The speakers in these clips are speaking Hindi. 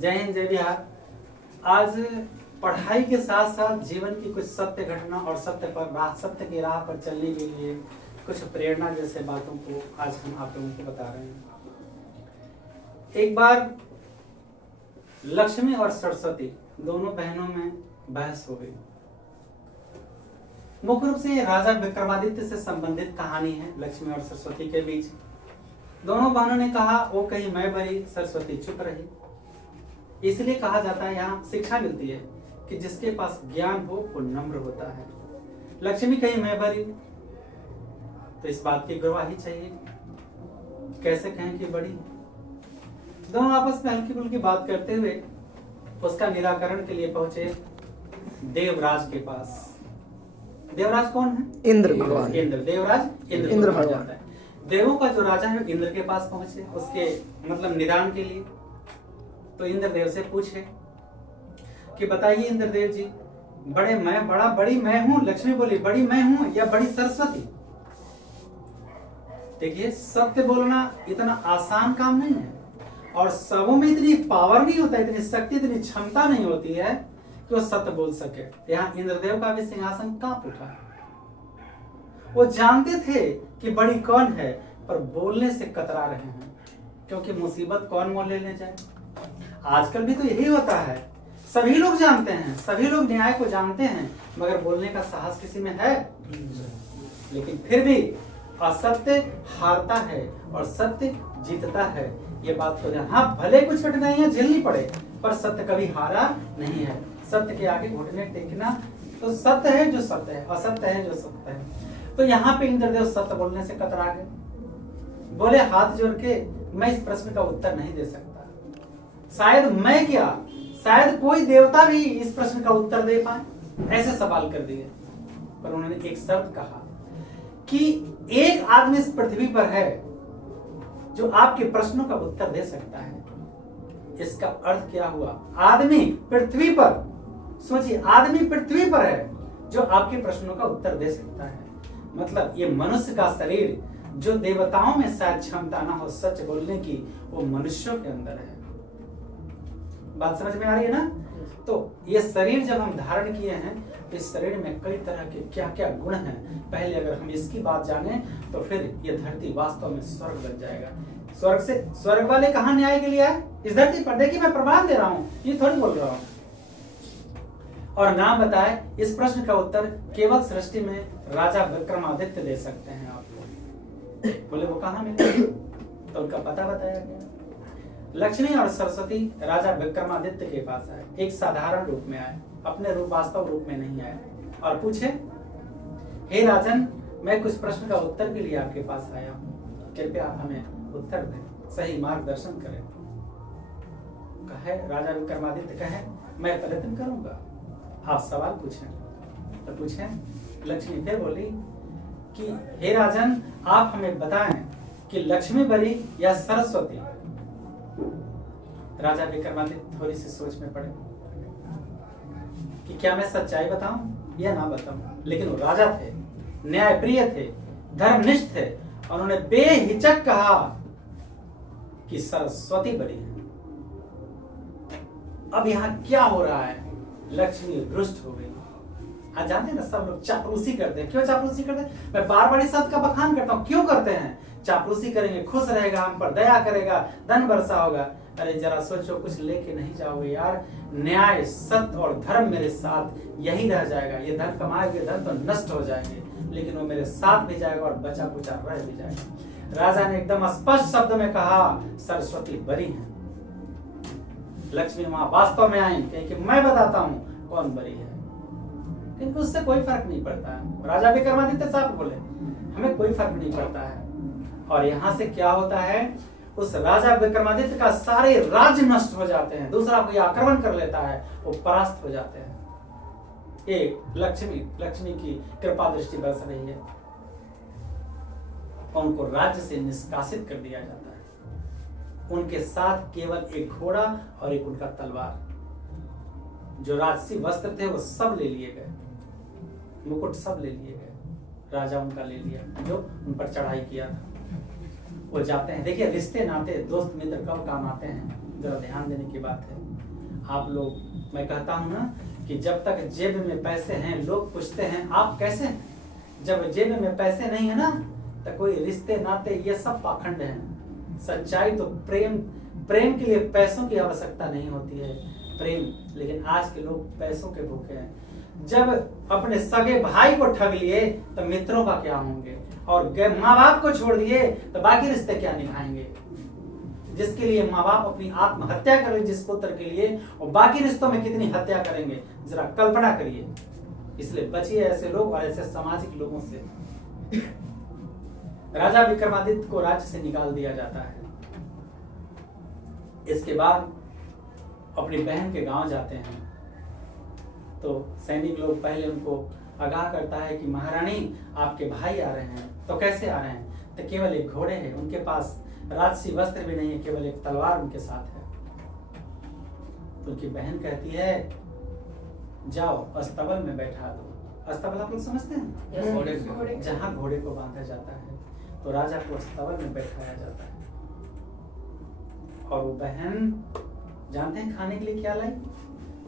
जय हिंद, जय बिहार। आज पढ़ाई के साथ साथ जीवन की कुछ सत्य घटना और सत्य की राह पर चलने के लिए कुछ प्रेरणा जैसे बातों को आज हम आप लोगों को बता रहे हैं। एक बार लक्ष्मी और सरस्वती दोनों बहनों में बहस हो गई। मुख्य रूप से राजा विक्रमादित्य से संबंधित कहानी है। लक्ष्मी और सरस्वती के बीच दोनों बहनों ने कहा वो कही मैं बरी, सरस्वती चुप रही। इसलिए कहा जाता है, यहाँ शिक्षा मिलती है कि जिसके पास ज्ञान हो वो नम्र होता है। लक्ष्मी कही मैं बरी, तो इस बात की गवाही चाहिए, कैसे कहें कि बड़ी। दोनों आपस में हल्की फुल्की बात करते हुए उसका निराकरण के लिए पहुंचे देवराज के पास। देवराज कौन है? इंद्र भगवान। देवराज इंद्र भगवान है। देवों का जो राजा है इंद्र के पास पहुंचे उसके मतलब निदान के लिए। तो इंद्रदेव से पूछे कि बताइए इंद्रदेव जी, बड़ी मैं हूं। लक्ष्मी बोली बड़ी मैं हूं या बड़ी सरस्वती? देखिए, सत्य बोलना इतना आसान काम नहीं है और सबों में इतनी पावर नहीं होता, इतनी शक्ति, इतनी क्षमता नहीं होती है कि वो सत्य बोल सके। यहाँ इंद्रदेव का भी सिंहासन कांप उठा। वो जानते थे कि बड़ी कौन है, पर बोलने से कतरा रहे हैं क्योंकि मुसीबत कौन मोल लेने जाए। आजकल भी तो यही होता है, सभी लोग जानते हैं, सभी लोग न्याय को जानते हैं, मगर बोलने का साहस किसी में है। लेकिन फिर भी असत्य हारता है और सत्य जीतता है। ये बात तो हाँ, भले कुछ कठिनाइयां झेलनी पड़े पर सत्य कभी हारा नहीं है। सत्य के आगे घुटने टेकना तो सत्य है जो सत्य है, असत्य है जो सत्य है। तो यहाँ पे इंद्रदेव सत्य बोलने से कतरा गए। बोले हाथ जोड़ के मैं इस प्रश्न का उत्तर नहीं दे सकता। शायद मैं क्या, शायद कोई देवता भी इस प्रश्न का उत्तर दे पाए, ऐसे सवाल कर दिए। पर उन्होंने एक शर्त कहा कि एक आदमी इस पृथ्वी पर है जो आपके प्रश्नों का उत्तर दे सकता है। इसका अर्थ क्या हुआ? आदमी पृथ्वी पर, सोचिए, आदमी पृथ्वी पर है जो आपके प्रश्नों का उत्तर दे सकता है। मतलब ये मनुष्य का शरीर जो देवताओं में शायद क्षमता ना हो सच बोलने की, वो मनुष्यों के अंदर है। बात समझ में आ रही है ना? तो ये शरीर जब हम धारण किए हैं, इस शरीर में कई तरह के क्या क्या गुण हैं। पहले अगर हम इसकी बात जाने तो फिर ये धरती वास्तव में स्वर्ग बन जाएगा। स्वर्ग वाले कहाँ न्याय के लिए आए? इस धरती पर। देखिए, मैं प्रमाण दे रहा हूँ, ये थोड़ी बोल रहा हूँ। और नाम बताए, इस प्रश्न का उत्तर केवल सृष्टि में राजा विक्रमादित्य दे सकते हैं आपको। बोले वो कहाँ मिले? तो उनका पता बताया गया। लक्ष्मी और सरस्वती राजा विक्रमादित्य के पास आए। एक साधारण रूप में आए, अपने वास्तव रूप में नहीं आए। और पूछे, हे राजन, मैं कुछ प्रश्न का उत्तर के लिए आपके पास आया हूँ, कृपया आप हमें उत्तर दें, सही मार्गदर्शन करें। कहे राजा विक्रमादित्य, कहे मैं प्रयत्न करूंगा, आप सवाल पूछें। तो पूछे। लक्ष्मी फिर बोली कि हे राजन, आप हमें बताएं कि लक्ष्मी बड़ी या सरस्वती? राजा विक्रमादित्य थोड़ी सी सोच में पड़े कि क्या मैं सच्चाई बताऊं या ना बताऊं। लेकिन वो राजा थे, न्यायप्रिय थे, धर्मनिष्ठ थे और उन्होंने बेहिचक कहा कि सरस्वती बड़ी है। अब यहाँ क्या हो रहा है? लक्ष्मी रुष्ट हो गई। आज जानते हैं ना, सब लोग चापलूसी करते हैं। क्यों चापलूसी करते हैं? मैं बार बार इस शब्द का बखान करता हूँ। क्यों करते हैं? चापलूसी करेंगे, खुश रहेगा, हम पर दया करेगा, धन वर्षा होगा। अरे जरा सोचो, कुछ लेके नहीं जाओगे यार। न्याय, सत्य और धर्म मेरे साथ यही रह जाएगा। ये धन कमाए हुए धन तो नष्ट हो जाएंगे, लेकिन वो मेरे साथ भी जाएगा और बचा कुचा रह भी जाएगा। राजा ने एकदम स्पष्ट शब्द में कहा, सरस्वती बरी है। लक्ष्मी वहां वास्तव में आई, कि मैं बताता हूं कौन बरी है। किंतु उससे कोई फर्क नहीं पड़ता है। राजा विक्रमादित्य साहब बोले, हमें कोई फर्क नहीं पड़ता है। और यहां से क्या होता है? उस राजा विक्रमादित्य का सारे राज्य नष्ट हो जाते हैं। दूसरा कोई आक्रमण कर लेता है, वो परास्त हो जाते हैं। एक लक्ष्मी की कृपा दृष्टि बरस रही है, उनको राज्य से निष्कासित कर दिया जाता है। उनके साथ केवल एक घोड़ा और एक उनका तलवार। जो राजसी वस्त्र थे वो सब ले लिए गए, मुकुट सब ले लिए गए। राजा उनका ले लिया जो उन पर चढ़ाई किया था। वो जाते हैं। देखिए, रिश्ते नाते, दोस्त मित्र कब काम आते हैं, जरा ध्यान देने की बात है। आप लोग, मैं कहता हूं ना कि जब तक जेब में पैसे हैं लोग पूछते हैं आप कैसे हैं। जब जेब में पैसे नहीं है ना तो कोई रिश्ते नाते ये सब पाखंड हैं। सच्चाई तो प्रेम के लिए पैसों की आवश्यकता नहीं होती है, प्रेम। लेकिन आज के लोग पैसों के भूखे हैं। जब अपने सगे भाई को ठग लिए तो मित्रों का क्या होंगे, और माँ बाप को छोड़ दिए तो बाकी रिश्ते क्या निभाएंगे। जिसके लिए माँ बाप अपनी आत्महत्या करें जिस पुत्र के लिए, और बाकी रिश्तों में कितनी हत्या करेंगे, जरा कल्पना करिए। इसलिए बचिए ऐसे लोग और ऐसे सामाजिक लोगों से। राजा विक्रमादित्य को राज्य से निकाल दिया जाता है। इसके बाद अपनी बहन के गांव जाते हैं तो सैनिक लोग पहले उनको आगाह करता है कि महारानी आपके भाई आ रहे हैं। तो कैसे आ रहे हैं, तो केवल एक घोड़े हैं, उनके पास राजसी वस्त्र भी नहीं है, केवल एक तलवार उनके साथ है। तो उनकी बहन कहती है जाओ अस्तबल में बैठा दो। अस्तबल आप लोग समझते हैं, जहां घोड़े को बांधा जाता है। तो राजा को अस्तबल में बैठाया जाता है और वो बहन जानते हैं खाने के लिए क्या लाई,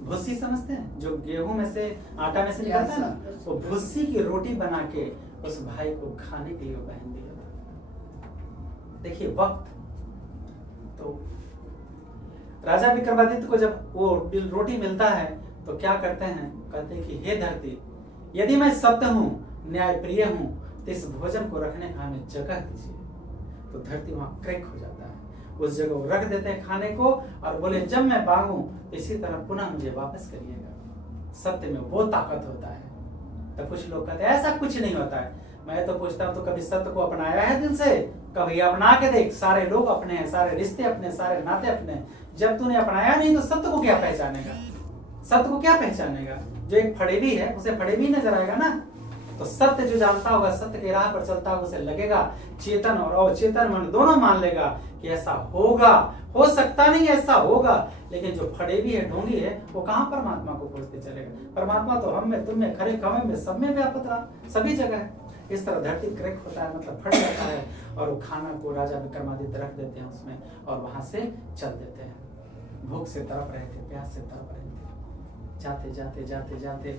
भुस्सी समझते हैं, जो गेहूं में से आटा में से निकलता है ना, वो भुस्सी की रोटी बना के उस भाई को खाने के लिए वो बहन दिया था। देखिए वक्त। तो राजा विक्रमादित्य को जब वो रोटी मिलता है तो क्या करते हैं, कहते हैं कि हे धरती, यदि मैं सत्य हूं, न्यायप्रिय हूं, तो इस भोजन को रखने का हमें जगह दीजिए। तो धरती वहां क्रैक हो जाता है, उस जगह वो रख देते हैं खाने को और बोले जब मैं मांगू इसी तरह पुनः मुझे वापस करिएगा। सत्य में वो ताकत होता है। तो कुछ लोग कहते हैं ऐसा कुछ नहीं होता है। मैं तो पूछता हूं तो कभी सत्य को अपनाया है दिल से, कभी अपना के देख। सारे लोग अपने हैं, सारे रिश्ते अपने, सारे नाते अपने। जब तूने अपनाया नहीं तो सत्य को क्या पहचानेगा, सत्य को क्या पहचानेगा। जो एक फड़ेबी है उसे फड़ेबी नजर आएगा ना। तो सत्य जो जानता होगा, सत्य के राह पर चलता होगा, उसे लगेगा चेतन और अचेतन मन दोनों मान लेगा कि ऐसा होगा, हो सकता नहीं ऐसा होगा। लेकिन जो फड़ेबी है, ढोंगी है, वो कहां परमात्मा को खोजते चलेगा। परमात्मा तो हम में, तुम में, खरे खमे में, सब में व्यापक रहा, सभी जगह है। इस तरह धरती क्रैक होता है, मतलब फट जाता है और वो खाना को राजा विक्रमादित्य रख देते हैं उसमें और वहां से चल देते हैं। भूख से तड़प रहे थे, प्यास से तड़प रहे थे। जाते जाते जाते जाते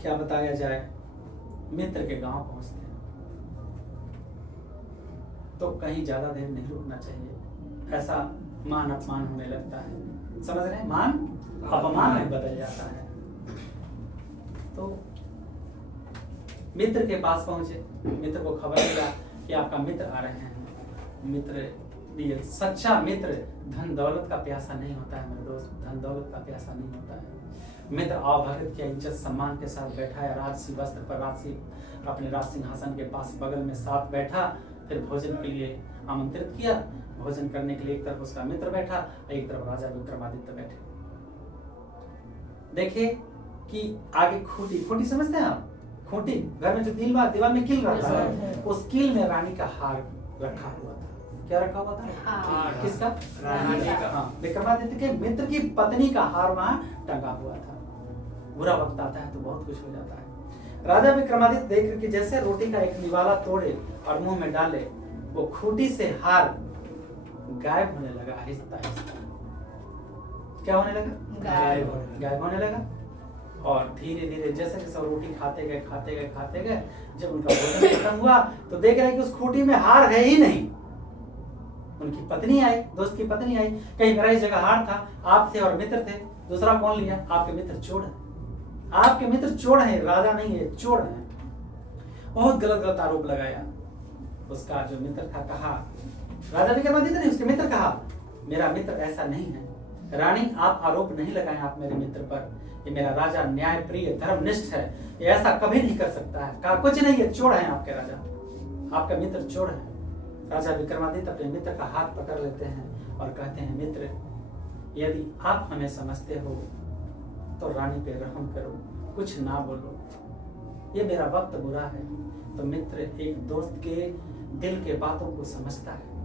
क्या बताया जाए, मित्र के गांव पहुंचते हैं। तो कहीं ज्यादा देर नहीं रुकना चाहिए, ऐसा मान अपमान होने लगता है। समझ रहे हैं, मान अपमान में बदल जाता है। तो मित्र के पास पहुंचे, मित्र को खबर मिला कि आपका मित्र आ रहे हैं। मित्र, ये सच्चा मित्र धन दौलत का प्यासा नहीं होता है मेरे दोस्त, धन दौलत का प्यासा नहीं होता है। मित्र अवभगत किया, इज्जत सम्मान के साथ बैठा है, राजसी वस्त्र पर, राजसी अपने राज सिंहासन के पास बगल में साथ बैठा। फिर भोजन के लिए आमंत्रित किया। भोजन करने के लिए एक तरफ उसका मित्र बैठा, एक तरफ राजा विक्रमादित्य बैठे। देखिए कि आगे खूंटी, खूंटी समझते हैं आप, खूंटी घर में जो दीवार में कील रखा है, उस कील में रानी का हार रखा हुआ था। क्या रखा हुआ था, हार। किसका, रानी का। हाँ, विक्रमादित्य के मित्र की पत्नी का हार वहां टंगा हुआ था। बुरा वक्त आता है तो बहुत कुछ हो जाता है। राजा विक्रमादित्य देख कर कि जैसे रोटी का एक निवाला तोड़े और मुंह में डाले, वो खूंटी से हार गायब होने लगा आहिस्ता आहिस्ता। क्या होने लगा, गायब होने लगा। और धीरे धीरे जैसे जैसे रोटी खाते गए, जब उनका भोजन खत्म हुआ तो देख रहे कि उस खूंटी में हार है ही नहीं। उनकी पत्नी आई, दोस्त की पत्नी आई, कहीं मेरा इस जगह हार था, आप थे और मित्र थे, दूसरा कौन लिया, आपके मित्र चोर है, आपके मित्र चोर है, राजा नहीं है, चोर है। बहुत गलत गलत आरोप लगाया। उसका जो मित्र था कहा, राजा विक्रमादित्य ने उसके मित्र कहा, मेरा मित्र ऐसा नहीं है, रानी आप आरोप नहीं लगाएं आप मेरे मित्र पर, ये मेरा राजा न्याय प्रिय धर्मनिष्ठ है, ये ऐसा कभी नहीं कर सकता है। कहा कुछ नहीं, ये चोर है आपके राजा, आपका मित्र चोर है। राजा विक्रमादित्य अपने मित्र का हाथ पकड़ लेते हैं और कहते हैं, मित्र यदि आप हमें समझते हो तो रानी पे रहम करो, कुछ ना बोलो, ये मेरा वक्त बुरा है। तो मित्र एक दोस्त के दिल के बातों को समझता है,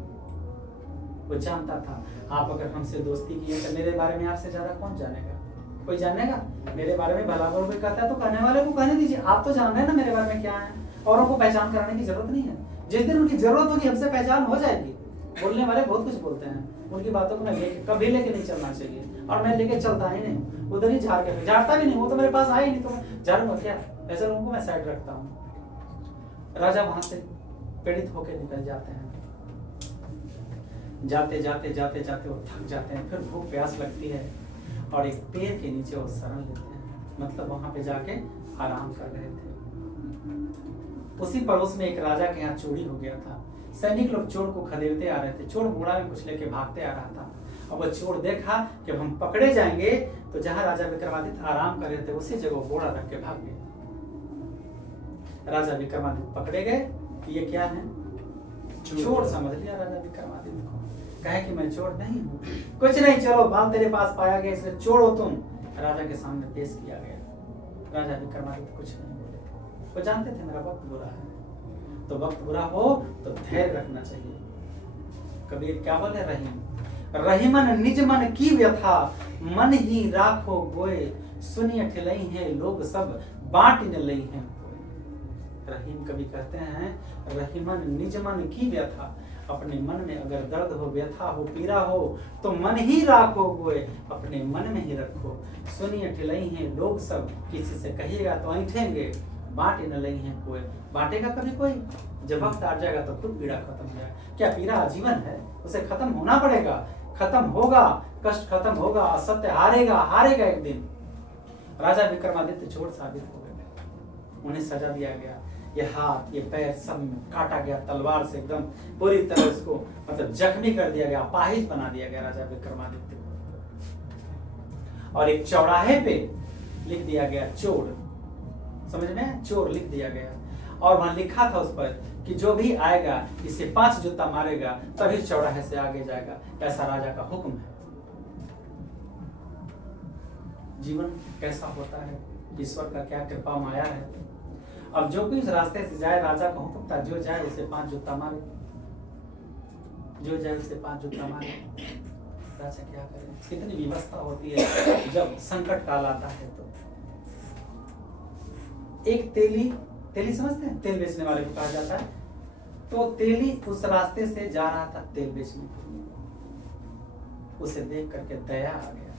वो जानता था आप अगर हमसे दोस्ती की है तो मेरे बारे में आपसे ज्यादा कौन जानेगा, कोई जानेगा। मेरे बारे में भला बुरा कोई कहता है तो कहने वाले को कहने दीजिए, आप तो जान रहे हैं ना मेरे बारे में क्या है, औरों को पहचान कराने की जरूरत नहीं है। जिस दिन उनकी जरूरत होगी हमसे पहचान हो जाएगी, बोलने वाले बहुत कुछ बोलते हैं, उनकी बातों को मैं कभी लेके नहीं चलना चाहिए, और मैं लेके चलता ही नहीं, उधर ही झाड़ के झाड़ता भी नहीं, वो तो मेरे पास आए ही नहीं तो मैं झाड़ूंगा क्या? ऐसे लोगों को मैं साइड रखता हूँ। राजा वहां से पीड़ित होकर निकल जाते हैं। जाते जाते जाते जाते वो थक जाते हैं, फिर भूख प्यास लगती है और एक पेड़ के नीचे वो शरण लेते हैं, मतलब वहां पे जाके आराम कर रहे थे। उसी पड़ोस में एक राजा के यहाँ चोरी हो गया था। सैनिक लोग चोर को खदेड़ते आ रहे थे, चोर बोरा में कुछ लेके भागते आ रहा था। अब वो चोर देखा कि हम पकड़े जाएंगे, तो जहां राजा विक्रमादित्य आराम कर रहे थे उसी जगह बोरा रख के भाग गए। राजा विक्रमादित्य पकड़े गए कि ये क्या है, चोर समझ लिया राजा विक्रमादित्य को, कहे कि मैं चोर नहीं हूँ, कुछ नहीं, चलो बाल तेरे पास पाया गया इसलिए चोर हो तुम। राजा के सामने पेश किया गया। राजा विक्रमादित्य कुछ नहीं बोले, वो जानते थे मेरा वक्त बुरा है, तो वक्त बुरा हो तो धैर्य रखना चाहिए। कबीर क्या बोले, रहीमन निज मन की व्यथा, मन ही राखो गोए, सुनिए ठिलई है लोग सब बांट न लई है कोई। रहीम कवि कहते हैं, रहीमन निज मन की व्यथा, अपने मन में अगर दर्द हो, व्यथा हो, पीड़ा हो तो मन ही राखो गोए, अपने मन में ही रखो। सुनिए ठिलई है लोग सब, किसी से कहिएगा तो ऐठेंगे, बांटे न लई है कोई, बांटेगा कभी कोई? जब वक्त आ जाएगा तो खुद पीड़ा खत्म हो जाएगा। क्या पीड़ा आजीवन है? उसे खत्म होना पड़ेगा, खत्म होगा, कष्ट खत्म होगा, असत्य हारेगा, हारेगा एक दिन। राजा विक्रमादित्य चोर साबित हो गए, उन्हें सजा दिया गया, ये हाथ ये पैर सब काटा गया तलवार से, एकदम पूरी तरह उसको मतलब जख्मी कर दिया गया, अपाहिज बना दिया गया राजा विक्रमादित्य को। और एक चौराहे पे लिख दिया गया चोर, समझ में, चोर लिख दिया गया, और वहां लिखा था उस पर कि जो भी आएगा इसे 5 जूता मारेगा तभी चौराहे से आगे जाएगा, ऐसा राजा का हुक्म है। जीवन कैसा होता है, ईश्वर का क्या कृपा माया है। अब जो कोई इस रास्ते से जाए, राजा का हुक्म था, जो जाए उसे 5 जूता मारे, जो जाए उसे 5 जूता मारे। राजा क्या करे, कितनी व्यवस्था होती है जब संकट काल आता है। तो एक तेली समझते हैं, तेल बेचने वाले को कहा जाता है, तो तेली उस रास्ते से जा रहा था तेल बेचने के लिए, उसे देख करके दया आ गया।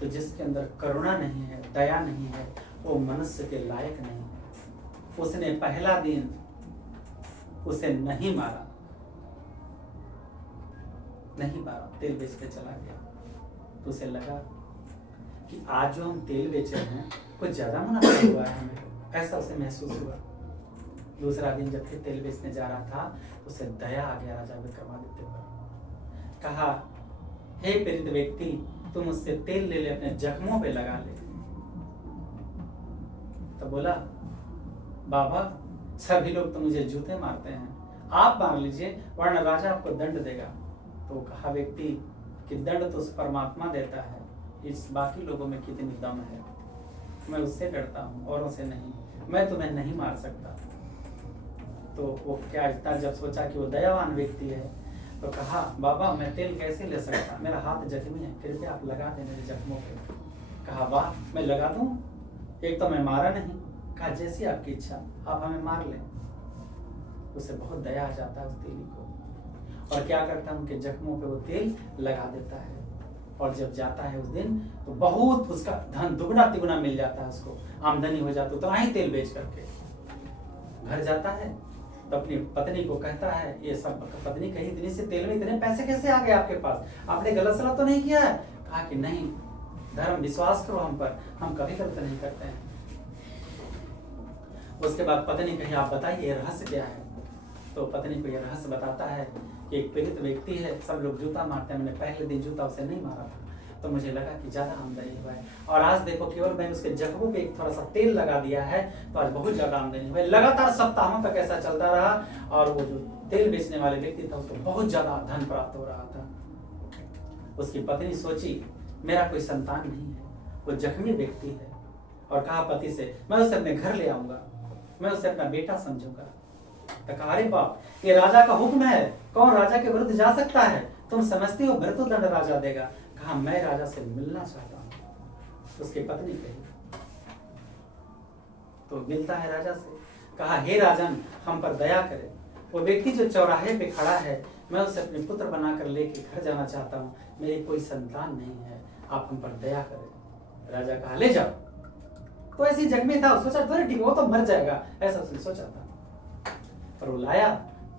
तो जिसके अंदर करुणा नहीं है, दया नहीं है, वो मनुष्य के लायक नहीं है। उसने पहला दिन उसे नहीं मारा, तेल बेच के चला गया। तो उसे लगा कि आज जो हम तेल बेचे हैं कुछ ज्यादा मुनाफा हुआ है हमें, ऐसा उसे महसूस हुआ। दूसरा दिन जब फिर तेल बेचने जा रहा था, उसे दया आ गया राजा विक्रमादित्य पर। कहा, हे पीड़ित व्यक्ति, तुम उससे तेल ले ले, अपने जख्मों पे लगा ले। तो बोला, बाबा सभी लोग तो मुझे जूते मारते हैं, आप मार लीजिए वरना राजा आपको दंड देगा। तो कहा व्यक्ति कि दंड तो उस परमात्मा देता है, इस बाकी लोगों में कितनी दम है, मैं उससे डरता हूँ औरों से नहीं, मैं तुम्हें नहीं मार सकता। तो वो क्या इतना जब सोचा कि वो दयावान व्यक्ति है, तो कहा, बाबा मैं तेल कैसे ले सकता, मेरा हाथ जख्मी है, कृपया आप लगा दें मेरे जख्मों पे। कहा, वाह मैं लगा दूं, एक तो मैं मारा नहीं। कहा, जैसी आपकी इच्छा, आप हमें मार लें। उसे बहुत दया आ जाता है उस तेली को, और क्या करता है, उनके जख्मों पे वो तेल लगा देता है। और जब जाता है उस दिन तो बहुत उसका धन दुगना तिगुना मिल जाता है, उसको आमदनी हो जाती है। उतना ही तेल बेच करके घर जाता है तो अपनी पत्नी को कहता है, ये सब पत्नी कही, इतनी से तेल में इतने पैसे कैसे आ गए आपके पास, आपने गलत सलत तो नहीं किया है? कहा कि नहीं, धर्म विश्वास करो हम पर, हम कभी गलत नहीं करते हैं। उसके बाद पत्नी कही, आप बताइए ये रहस्य क्या है? तो पत्नी को यह रहस्य बताता है कि एक पीड़ित व्यक्ति है, सब लोग जूता मारते हैं, मैंने पहले दिन जूता उसे नहीं मारा था, तो मुझे लगा कि ज्यादा आमदनी हुआ है, और आज देखो केवल मैंने उसके जख्मों पे एक थोड़ा सा तेल लगा दिया है तो आज बहुत ज्यादा आमदनी हुआ है। लगातार सप्ताहों तक ऐसा चलता रहा, और वो जो तेल बेचने वाले व्यक्ति था उसको बहुत ज्यादा धन प्राप्त हो रहा था। उसकी पत्नी सोची मेरा कोई संतान नहीं है, वो जख्मी व्यक्ति है, और कहा पति से, मैं उसे अपने घर ले आऊंगा, मैं उसे अपना बेटा समझूंगा। तो कहा, अरे बाप, ये राजा का हुक्म है, कौन राजा के विरुद्ध जा सकता है? तुम समझती हो मृत्युदंड राजा देगा। कहा, मैं राजा से मिलना चाहता हूं। उसकी पत्नी कही, तो मिलता है राजा से। कहा, हे राजन, हम पर दया करे, वो व्यक्ति जो चौराहे पे खड़ा है, मैं उसे अपने पुत्र बनाकर लेके घर जाना चाहता हूँ, मेरी कोई संतान नहीं है, आप हम पर दया करें। राजा कहा ले जाओ। तो ऐसी जख्मी था, सोचा तो ठीक वो तो मर जाएगा, ऐसा उसने सोचा था। पर वो लाया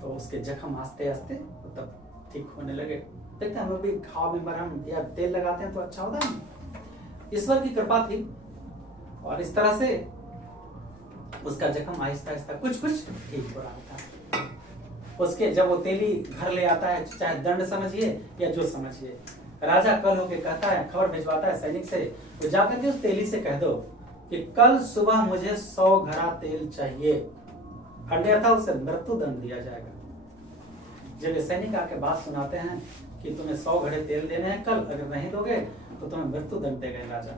तो उसके जख्म आस्ते आस्ते तब ठीक होने लगे। देखते हैं हम लोग भी घाव में मरहम या तेल लगाते हैं तो अच्छा होता है। ईश्वर की कृपा थी और इस तरह से उसका जख्म आहिस्ता आहिस्ता कुछ ठीक हो रहा था। उसके जब वो तेली घर ले आता है, चाहे दंड समझिए या जो समझिए, राजा कल होके कहता है, खबर भिजवाता है सैनिक से, तो जाकर के उस तेली से कह दो कि कल सुबह मुझे 100 घड़ा तेल चाहिए, अन्यथा उसे मृत्यु दंड दिया जाएगा। जब ये सैनिक आके बात सुनाते हैं कि तुम्हें 100 घड़े तेल देने हैं कल, अगर नहीं दोगे तो तुम्हें मृत्यु दंड देगा राजा।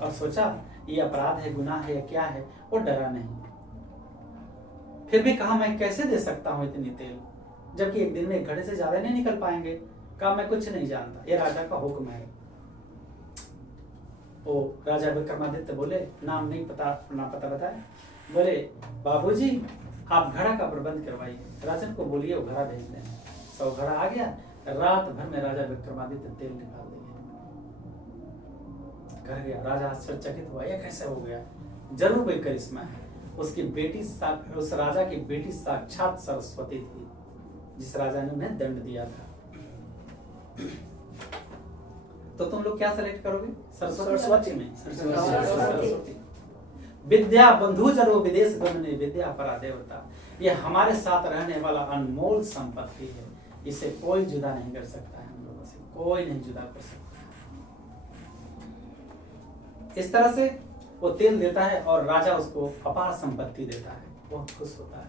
अब सोचा ये अपराध है, गुनाह है या क्या है, वो डरा नहीं। फिर भी कहा मैं कैसे दे सकता हूँ इतनी तेल, जबकि एक दिन में 1 घड़े से ज्यादा नहीं निकल पाएंगे। कहा मैं कुछ नहीं जानता, ये राजा का हुक्म है। वो राजा विक्रमादित्य बोले, नाम नहीं पता, अपना पता बताए। बोले बाबूजी आप घड़ा का प्रबंध करवाइए, राजन को बोलिए वो घड़ा भेज दें। 100 घड़ा आ गया, रात भर में राजा विक्रमादित्य तेल निकाल दिए, कर गया। राजा आश्चर्यचकित हुआ, ये कैसे हो गया, जरूर कोई करिश्मा है। उसकी बेटी उस राजा की बेटी साक्षात सरस्वती थी, जिस राजा ने उन्हें दंड दिया था। तो तुम लोग क्या सेलेक्ट करोगे? सरस्वती में सरस्वती। विद्या बंधु जरो विदेश गमने विद्या परा देवता। ये हमारे साथ रहने वाला अनमोल संपत्ति है, इसे कोई जुदा नहीं कर सकता है, हम लोगों से कोई नहीं जुदा कर सकता। इस तरह से वो तेल देता है और राजा उसको अपार संपत्ति देता है, बहुत खुश होता है।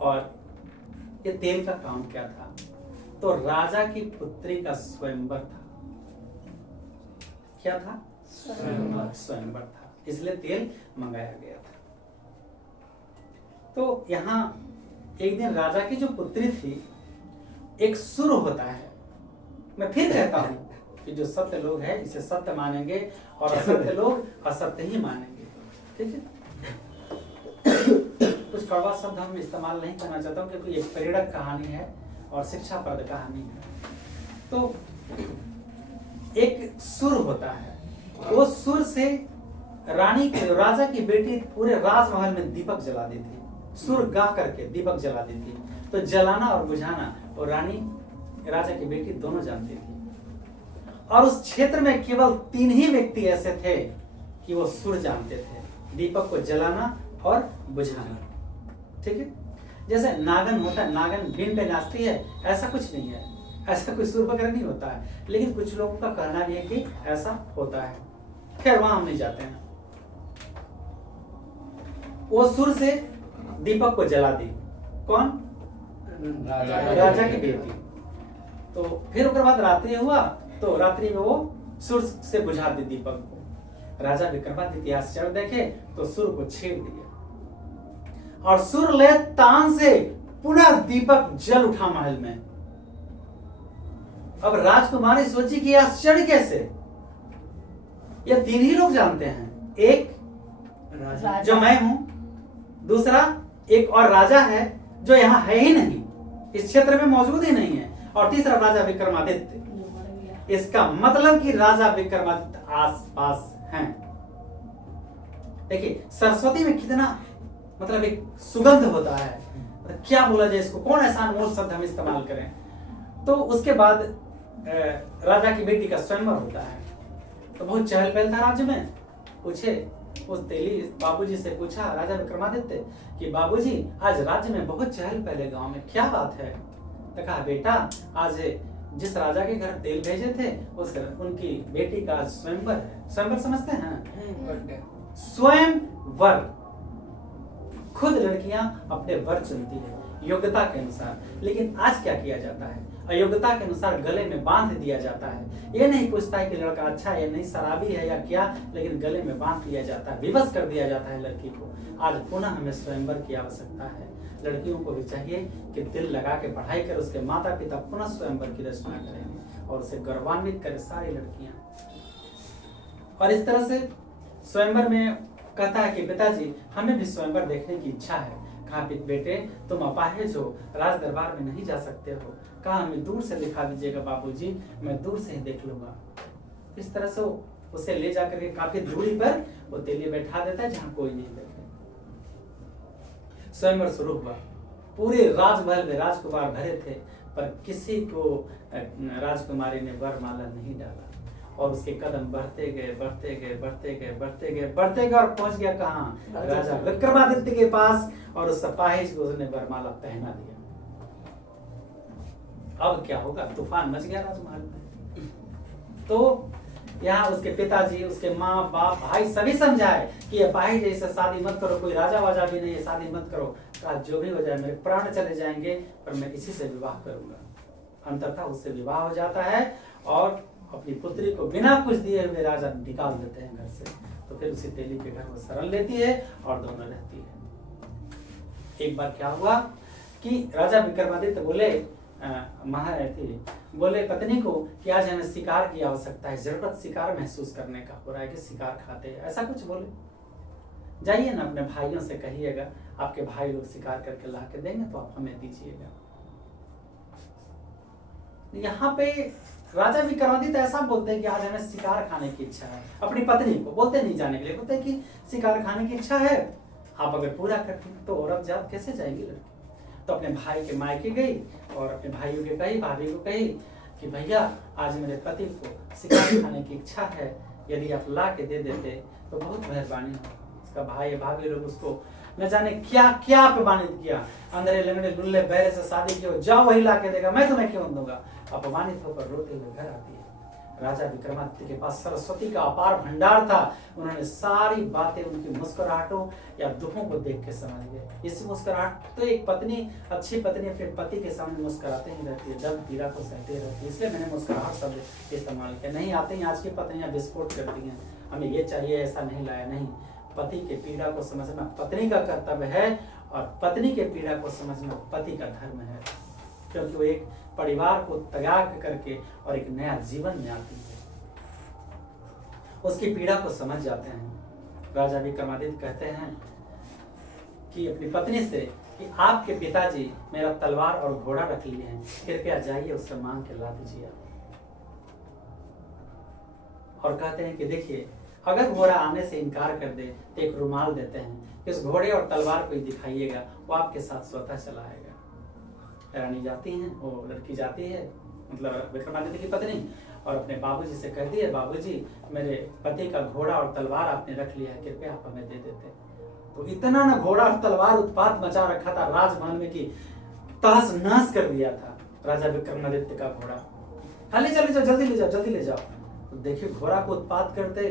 और ये तेल का काम क्या था? तो राजा की पुत्री का स्वयंवर था। क्या था? स्वयंवर था, इसलिए तेल मंगाया गया था। तो यहाँ एक दिन राजा की जो पुत्री थी, एक सुर होता है। मैं फिर कहता हूं कि जो सत्य लोग हैं इसे सत्य मानेंगे और असत्य लोग असत्य ही मानेंगे, ठीक है। कुछ कड़वा शब्द हम इस्तेमाल नहीं करना चाहता हूँ क्योंकि ये प्रेरक कहानी है और शिक्षाप्रद कहानी है। तो एक सुर होता है, वो सुर से राजा की बेटी पूरे राजमहल में दीपक जला देती, सुर गा करके दीपक जला देती। तो जलाना और बुझाना और राजा की बेटी दोनों जानती थी। और उस क्षेत्र में केवल 3 ही व्यक्ति ऐसे थे कि वो सुर जानते थे, दीपक को जलाना और बुझाना, ठीक है। जैसे नागन होता है, नागन बीन पे नाचती है, ऐसा कुछ नहीं है, ऐसा कोई सुर वगैरह नहीं होता है, लेकिन कुछ लोगों का कहना भी है कि ऐसा होता है। खैर वहां हम नहीं जाते हैं। वो सुर से दीपक को जला दी, कौन? राजा की बेटी। तो फिर उसके बाद रात्रि हुआ, तो रात्रि में वो सुर से बुझा दी दीपक को। राजा विक्रमादित्य आश्चर्य देखे तो सुर को छेड़ दिया और सुर ले तान से पुनः दीपक जल उठा महल में। अब राजकुमारी सोची कि आश्चर्य कैसे, ये 3 ही लोग जानते हैं, एक जो मैं हूं, दूसरा एक और राजा है जो यहाँ है ही नहीं, इस क्षेत्र में मौजूद ही नहीं है, और तीसरा राजा विक्रमादित्य। इसका मतलब कि राजा विक्रमादित्य आसपास हैं। देखिए सरस्वती में कितना मतलब एक सुगंध होता है, क्या बोला जाए इसको, कौन ऐसा अनमोल शब्द हम इस्तेमाल करें। तो उसके बाद राजा की बेटी का स्वयंवर होता है। तो बहुत चहल पहल था राज्य में। पूछे उस तेली बाबूजी से पूछा राजा विक्रमादित्य कि बाबूजी आज राज्य में बहुत चहल पहले, गांव में क्या बात है? तो कहा बेटा आज जिस राजा के घर तेल भेजे थे उस उनकी बेटी का स्वयंवर है। स्वयंवर समझते हैं? स्वयंवर, खुद लड़कियां अपने वर चुनती है योग्यता के अनुसार, लेकिन आज क्या किया जाता है, अयोग्यता के अनुसार गले में बांध दिया जाता है। ये नहीं पूछता है कि लड़का अच्छा है या नहीं, शराबी है या क्या, लेकिन गले में बांध दिया जाता है, विवश कर दिया जाता है लड़की को। आज पुनः हमें स्वयंवर की आवश्यकता है। लड़कियों को भी चाहिए कि दिल लगा के पढ़ाई कर, उसके माता पिता पुनः स्वयंवर की रचना करें और उसे गौरवान्वित करें सारी लड़कियां। और इस तरह से स्वयंवर में कहता है कि पिताजी हमें भी स्वयंवर देखने की इच्छा है। कहा बेटे तुम अपाहिज हो, राज दरबार में नहीं जा सकते हो। कहा हमें दूर से दिखा दीजिएगा बाबूजी, मैं दूर से ही देख लूंगा। इस तरह से उसे ले जाकर के काफी दूरी पर वो तेली बैठा देता है जहां कोई नहीं देखे। स्वयंवर शुरू हुआ। पूरे राजमहल में राजकुमार भरे थे, पर किसी को राजकुमारी ने वरमाला नहीं डाला। और उसके कदम बढ़ते गए बढ़ते गए बढ़ते गए बढ़ते गए बढ़ते गए और पहुंच गया कहाँ? राजा विक्रमादित्य के पास। और उस अपाहिज को उसने वरमाला पहना दिया। अब क्या होगा? तूफान मच गया राजमहल में। तो यहाँ उसके पिताजी, उसके माँ बाप, भाई सभी समझाए कि अपाहिज ऐसे शादी मत करो, कोई राजा वाजा भी नहीं है, शादी मत करो। कहा जो भी हो जाए, मेरे प्राण चले जाएंगे पर मैं इसी से विवाह करूंगा। अंततः उससे विवाह हो जाता है और अपनी पुत्री को बिना कुछ दिए हुए राजा निकाल देते हैं घर से। तो फिर उसी तेली के घर वो शरण लेती है और दोनों रहती है। एक बार क्या हुआ कि राजा विक्रमादित्य बोले बोले पत्नी को कि आज हमें शिकार की आवश्यकता है, जरूरत शिकार महसूस करने का हो रहा है कि शिकार खाते हैं, ऐसा कुछ बोले। जाइए ना अपने भाइयों से कहिएगा, आपके भाई लोग शिकार करके ला के देंगे तो आप हमें दीजिएगा। यहाँ पे राजा विक्रमादित्य ऐसा बोलते हैं कि आज हमें शिकार खाने की इच्छा है। अपनी पत्नी को बोलते नहीं जाने के लिए, बोलते हैं कि शिकार खाने की इच्छा है, आप अगर पूरा करते हैं तो औरत जात कैसे जाएगी लड़की। तो अपने भाई के मायके गई और अपने भाइयों के कही, भाभी को कही कि भैया आज मेरे पति को शिकार खाने की इच्छा है, यदि आप ला के दे देते तो बहुत मेहरबानी हो। उसका भाई भाभी लोग उसको न जाने क्या क्या अपमानित किया, अंधेरे लंगड़े लुल्ले बहरे से शादी की हो, जाओ वही ला के देगा, मैं तुम्हें क्यों दूंगा। अपमानित होकर रोते हुए घर आती है। राजा विक्रमादित्य के पास सरस्वती का अपार भंडार था। उन्होंने सारी बातें उनकी मुस्कुराहटों या दुखों को देख के समझ गए। इस मुस्कुराहट तो एक पत्नी, अच्छी पत्नी अपने पति के सामने मुस्कुराते ही रहती है, दर्द पीड़ा को सहते रहती है। इसलिए मैंने मुस्कुराहट शब्द इस्तेमाल किया। नहीं आते ही आज की पत्नियां विस्फोट करती हैं, हमें ये चाहिए, ऐसा नहीं लाया। नहीं, पति के पीड़ा को समझना पत्नी का कर्तव्य है और पत्नी के पीड़ा को समझना पति का धर्म है, क्योंकि वो एक परिवार को त्याग करके और एक नया जीवन में आती है, उसकी पीड़ा को समझ जाते हैं। राजा विक्रमादित्य कहते हैं कि अपनी पत्नी से कि आपके पिताजी मेरा तलवार और घोड़ा रख लिए हैं, कृपया जाइए उससे मांग के ला दीजिए। और कहते हैं कि देखिए अगर घोड़ा आने से इनकार कर दे तो एक रुमाल देते हैं, इस घोड़े और तलवार को ही दिखाइएगा, वो आपके साथ स्वतः चला आएगा। रानी जाती है, वो लड़की जाती है, मतलब विक्रमादित्य की पत्नी, और अपने बाबूजी से कहती है बाबूजी मेरे पति का घोड़ा और तलवार आपने रख लिया है, कृपया आप हमें दे देते। तो इतना ना घोड़ा और तलवार उत्पात मचा रखा था राजमहल में कि तहस नहस कर दिया था राजा विक्रमादित्य का घोड़ा। हाँ ले जाओ, जल्दी ले जाओ, जल्दी ले जाओ। तो देखिए घोड़ा को उत्पात करते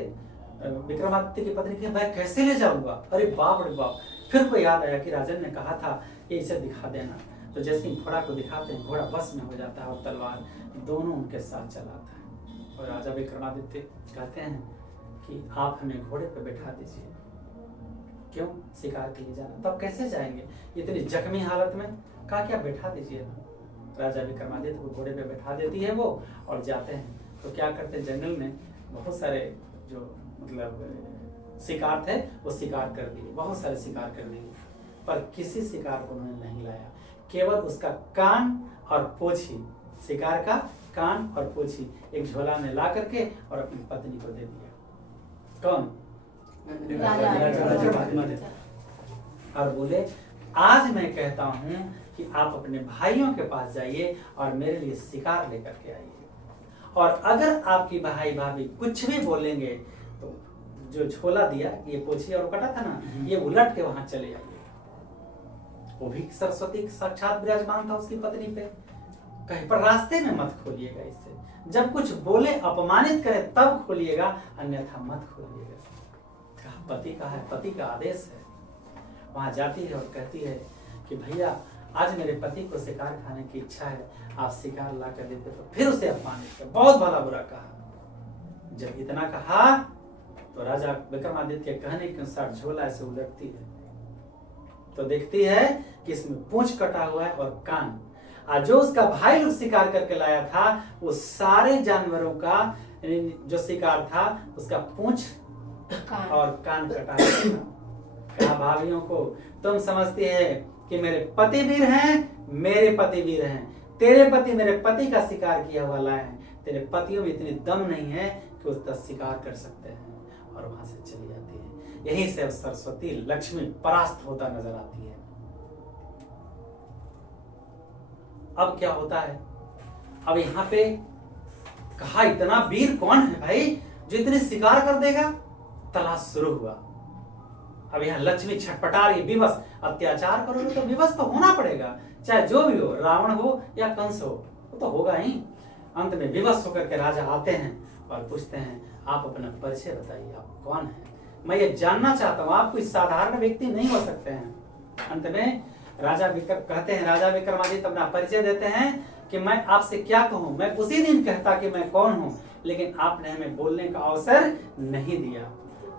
विक्रमादित्य की पत्नी की मैं कैसे ले जाऊंगा, अरे बाप रे बाप। फिर को याद आया कि राजन ने कहा था कि इसे दिखा देना। तो जैसे ही घोड़ा को दिखाते हैं घोड़ा बस में हो जाता है और तलवार दोनों उनके साथ चलाता है। और राजा विक्रमादित्य कहते हैं कि आप हमें घोड़े पर बैठा दीजिए। क्यों? शिकार के लिए जाना। तब कैसे जाएंगे इतनी जख्मी हालत में? कहा क्या बैठा दीजिए ना। राजा विक्रमादित्य को घोड़े पे बैठा देती है वो और जाते हैं। तो क्या करते हैं, जंगल में बहुत सारे जो मतलब शिकार थे वो शिकार कर दिए, बहुत सारे शिकार कर दिए, पर किसी शिकार को उन्होंने नहीं लाया। केवल उसका कान और पूंछी, शिकार का कान और पूंछी एक झोला में ला करके और अपनी पत्नी को दे दिया। कौन? और बोले आज मैं कहता हूं कि आप अपने भाइयों के पास जाइए और मेरे लिए शिकार लेकर के आइए, और अगर आपकी भाई भाभी कुछ भी बोलेंगे तो जो झोला दिया, ये पोछी और कटा था ना, ये उलट के वहां चले आइए। वो भी सरस्वती साक्षात विराजमान था उसकी पत्नी पे। कहीं पर रास्ते में मत खोलिएगा इसे, जब कुछ बोले अपमानित करे तब खोलिएगा, अन्यथा मत खोलिएगा। पति का है, पति का आदेश है। वहां जाती है और कहती है कि भैया आज मेरे पति को शिकार खाने की इच्छा है, आप शिकार ला कर देते। तो फिर उसे अपमानित कर, बहुत भला बुरा कहा। जब इतना कहा तो राजा विक्रमादित्य के कहने के अनुसार झोला ऐसे उलटती है तो देखती है कि इसमें पूंछ कटा हुआ है और कान। आज जो उसका भाई लोग शिकार करके लाया था वो सारे जानवरों का जो शिकार था उसका पूंछ और कान कटा था। कहा भाभीयों को तुम समझती है कि मेरे पति वीर हैं, मेरे पति वीर हैं, तेरे पति मेरे पति का शिकार किया हुआ लाए हैं, तेरे पतियों में इतनी दम नहीं है कि उसका शिकार कर सकते हैं। और वहां से चली जाती है। यहीं से सरस्वती लक्ष्मी परास्त होता नजर आती है। अब क्या होता है, अब यहाँ पे कहा इतना वीर कौन है भाई जो इतने शिकार कर देगा। तलाश शुरू हुआ। अब यहाँ लक्ष्मी छटपटा रही, विवश। अत्याचार करोगे तो विवश तो होना पड़ेगा, चाहे जो भी हो, रावण हो या कंस हो, वो तो होगा ही। अंत में विवश होकर के राजा आते हैं और पूछते हैं आप अपना परिचय बताइए, आप कौन है, मैं ये जानना चाहता हूँ। आप कोई साधारण व्यक्ति नहीं हो सकते हैं। अंत में राजा विक्रमादित्य अपना परिचय देते हैं कि मैं आपसे क्या कहूं, मैं उसी दिन कहता कि मैं कौन हूं, लेकिन आपने हमें बोलने का अवसर नहीं दिया।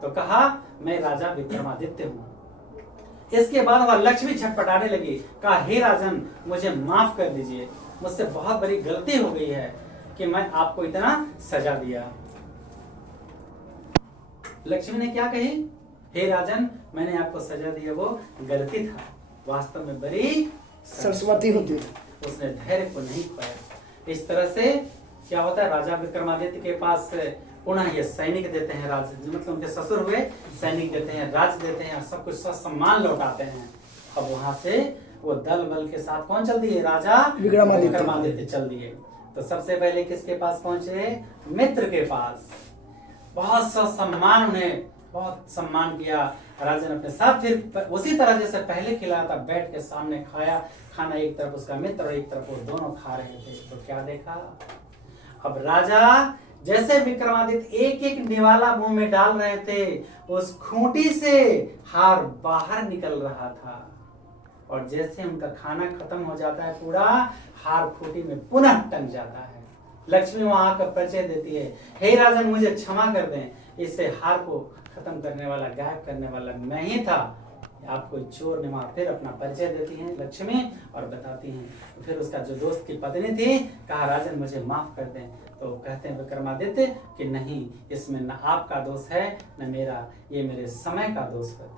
तो कहा मैं राजा विक्रमादित्य हूं। इसके बाद वह लक्ष्मी छटपटाने लगी, कहा हे राजन मुझे माफ कर दीजिए, मुझसे बहुत बड़ी गलती हो गई है कि मैं आपको इतना सजा दिया। लक्ष्मी ने क्या कही, हे राजन मैंने आपको सजा दी है वो गलती था, वास्तव में बड़ी सरस्वती होती है। उसने धैर्य को नहीं खोया। इस तरह से क्या होता है, राजा विक्रमादित्य के पास पुनः ये सैनिक देते हैं, मतलब उनके ससुर हुए सैनिक देते हैं, राज्य देते हैं, सब कुछ सम्मान लौटाते हैं। अब वहां से वो दल बल के साथ कौन चल दिए, राजा विक्रमादित्य चल दिए। तो सबसे पहले किसके पास पहुंचे, मित्र के पास। बहुत सा सम्मान, उन्हें बहुत सम्मान किया। राजा ने अपने साथ फिर उसी तरह जैसे पहले खिलाया था, बैठ के सामने खाया। खाना एक तरफ उसका मित्र और एक तरफ वो दोनों खा रहे थे। तो क्या देखा, अब राजा जैसे विक्रमादित्य एक एक निवाला मुंह में डाल रहे थे, उस खूंटी से हार बाहर निकल रहा था। और जैसे उनका खाना खत्म हो जाता है, पूरा हार खूंटी में पुनः टंग जाता है। लक्ष्मी वहां का परिचय देती है, हे राजन मुझे क्षमा कर दें, इससे हार को खत्म करने वाला, गायब करने वाला मैं ही था। आप कोई चोर ने वहां फिर अपना परिचय देती हैं लक्ष्मी और बताती हैं। फिर उसका जो दोस्त की पत्नी थी, कहा राजन मुझे माफ कर दें। तो कहते हैं विक्रमादित्य कि नहीं, इसमें न आपका दोष है न मेरा, ये मेरे समय का दोष है।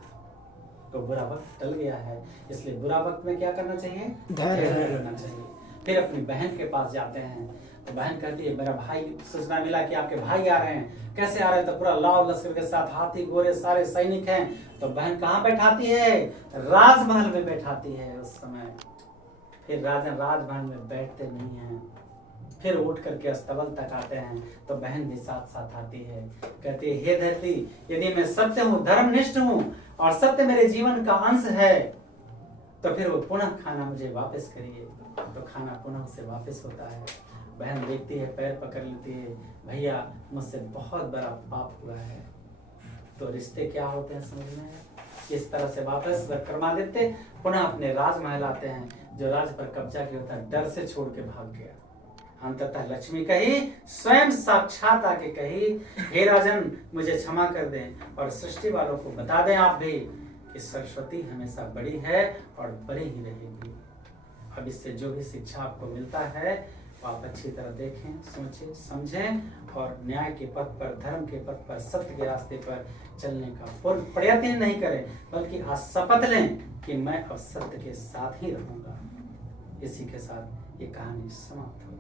तो बुरा वक्त टल गया है, इसलिए बुरा वक्त में क्या करना चाहिए, धैर्य रखना चाहिए। फिर अपनी बहन के पास जाते हैं। तो बहन कहती है मेरा भाई, सूचना मिला कि आपके भाई आ रहे हैं। कैसे आ रहे हैं, तो पूरा लाव लश्कर के साथ, हाथी घोड़े सारे सैनिक हैं। तो बहन कहाँ बैठाती है, राजमहल में बैठाती है उस समय। फिर राजा राजमहल में बैठते नहीं हैं, फिर उठ करके अस्तबल तक आते हैं। तो बहन भी साथ साथ आती है, कहती है हे धरती, यदि मैं सत्य हूँ, धर्मनिष्ठ हूँ और सत्य मेरे जीवन का अंश है, तो फिर वो पुनः खाना मुझे वापस करिए। तो खाना पुनः उसे वापस होता है। बहन देखती है, पैर पकड़ लेती है, भैया मुझसे बहुत बड़ा पाप हुआ है। तो रिश्ते क्या होते हैं समझ में। इस तरह से वापस विक्रमादित्य पुनः अपने राजमहल आते हैं। जो राज पर कब्जा किया होता है, डर से छोड़ के भाग गया। अंततः लक्ष्मी कही, स्वयं साक्षात आके कही, हे राजन मुझे क्षमा कर दें और सृष्टि वालों को बता दें आप भी कि सरस्वती हमेशा बड़ी है और बड़ी ही रहेगी। अब इससे जो भी शिक्षा आपको मिलता है वो आप अच्छी तरह देखें, सोचें, समझें और न्याय के पथ पर, धर्म के पथ पर, सत्य के रास्ते पर चलने का पूर्ण प्रयत्न नहीं करें, बल्कि आज शपथ लें कि मैं अब सत्य के साथ ही रहूंगा। इसी के साथ ये कहानी समाप्त हो।